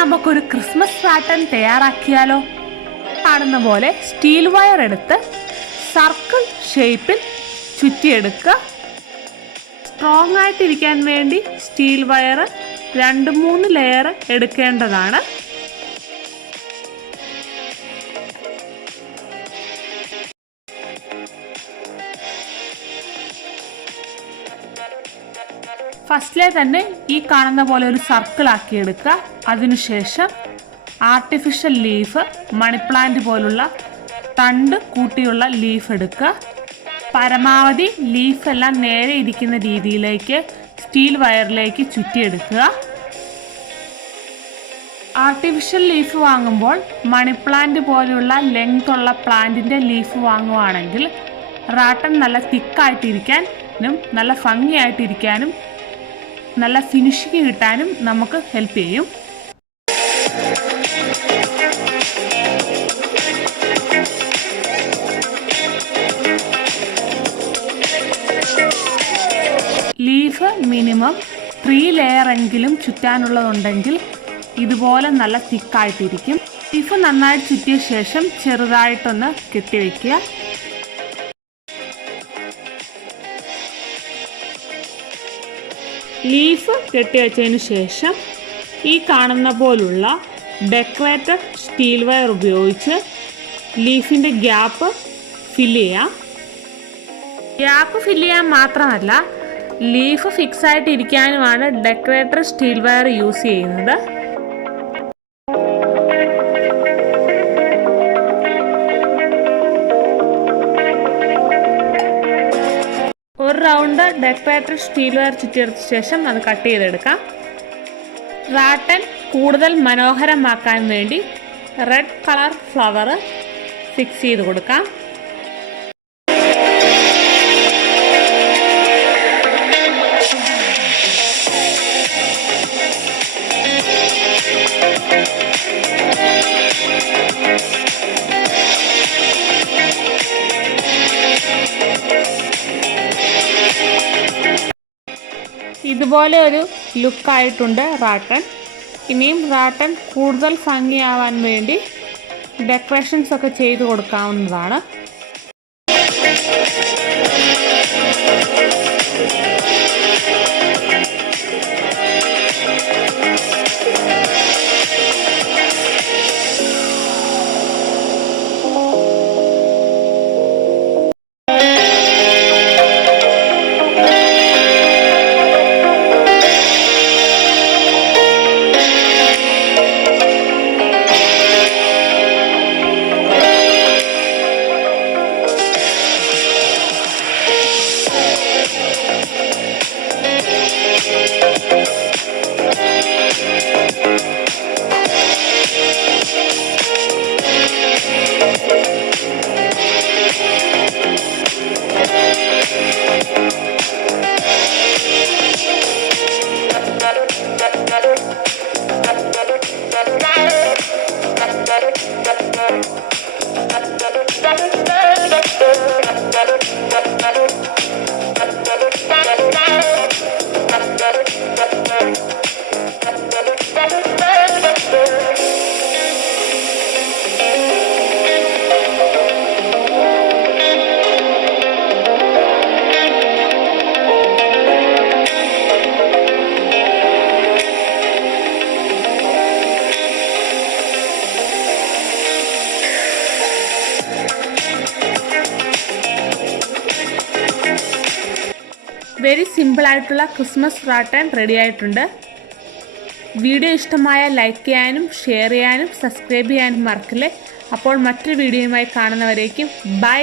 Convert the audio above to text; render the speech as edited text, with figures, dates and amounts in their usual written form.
നമുക്കൊരു Christmas pattern തയ്യാറാക്കിയാലോ? കാണുന്ന പോലെ സ്റ്റീൽ വയർ എടുത്ത് സർക്കിൾ ഷേപ്പിൽ ചുറ്റിയെടുക്കുക. സ്ട്രോങ് ആയിട്ടിരിക്കാൻ വേണ്ടി സ്റ്റീൽ വയർ 2-3 ലെയർ എടുക്കേണ്ടതാണ്. ഫസ്റ്റിലെ തന്നെ ഈ കാണുന്ന പോലെ ഒരു സർക്കിൾ ആക്കി എടുക്കുക. അതിനുശേഷം ആർട്ടിഫിഷ്യൽ ലീഫ്, മണിപ്ലാന്റ് പോലുള്ള തണ്ട് കൂട്ടിയുള്ള ലീഫ് എടുക്കുക. പരമാവധി ലീഫെല്ലാം നേരെ ഇരിക്കുന്ന രീതിയിലേക്ക് സ്റ്റീൽ വയറിലേക്ക് ചുറ്റിയെടുക്കുക. ആർട്ടിഫിഷ്യൽ ലീഫ് വാങ്ങുമ്പോൾ മണിപ്ലാന്റ് പോലെയുള്ള ലെങ്ത് ഉള്ള പ്ലാന്റിൻ്റെ ലീഫ് വാങ്ങുവാണെങ്കിൽ റാട്ടൺ നല്ല തിക്കായിട്ടിരിക്കാനും നല്ല ഭംഗിയായിട്ടിരിക്കാനും നല്ല ഫിനിഷിങ് കിട്ടാനും നമുക്ക് ഹെൽപ്പ് ചെയ്യും. ലീഫ് മിനിമം 3 ലെയർ എങ്കിലും ചുറ്റാനുള്ളതുണ്ടെങ്കിൽ ഇതുപോലെ നല്ല തിക്കായിട്ടിരിക്കും. ലീഫ് നന്നായിട്ട് ചുറ്റിയ ശേഷം ചെറുതായിട്ടൊന്ന് കെട്ടിവെക്കുക. ലീഫ് കെട്ടിവെച്ചതിന് ശേഷം ഈ കാണുന്ന പോലുള്ള ഡെക്കറേറ്റഡ് സ്റ്റീൽ വയർ ഉപയോഗിച്ച് ലീഫിൻ്റെ ഗ്യാപ്പ് ഫില്ല് ചെയ്യാം. ഗ്യാപ്പ് ഫില്ല് ചെയ്യാൻ മാത്രമല്ല, ലീഫ് ഫിക്സ് ആയിട്ട് ഇരിക്കാനുമാണ് ഡെക്കറേറ്റഡ് സ്റ്റീൽ വയർ യൂസ് ചെയ്യുന്നത്. ഒരു റൗണ്ട് ഡെക്കറേറ്റഡ് സ്റ്റീൽ വയർ ചുറ്റിയെടുത്ത ശേഷം അത് കട്ട് ചെയ്തെടുക്കാം. റാട്ടൺ കൂടുതൽ മനോഹരമാക്കാൻ വേണ്ടി റെഡ് കളർ ഫ്ലവർ ഫിക്സ് ചെയ്ത് കൊടുക്കാം. ഇതുപോലെ ഒരു ലുക്കായിട്ടുണ്ട് റാട്ടൺ. ഇനിയും റാട്ടൺ കൂടുതൽ ഭംഗിയാവാൻ വേണ്ടി ഡെക്കറേഷൻസ് ഒക്കെ ചെയ്ത് കൊടുക്കാവുന്നതാണ്. വെരി സിമ്പിൾ ആയിട്ടുള്ള ക്രിസ്മസ് റാട്ടൺ റെഡി ആയിട്ടുണ്ട്. വീഡിയോ ഇഷ്ടമായ ലൈക്ക് ചെയ്യാനും ഷെയർ ചെയ്യാനും സബ്സ്ക്രൈബ് ചെയ്യാനും മറക്കില്ലേ. അപ്പോൾ മറ്റൊരു വീഡിയോയുമായി കാണുന്നവരേക്കും ബൈ.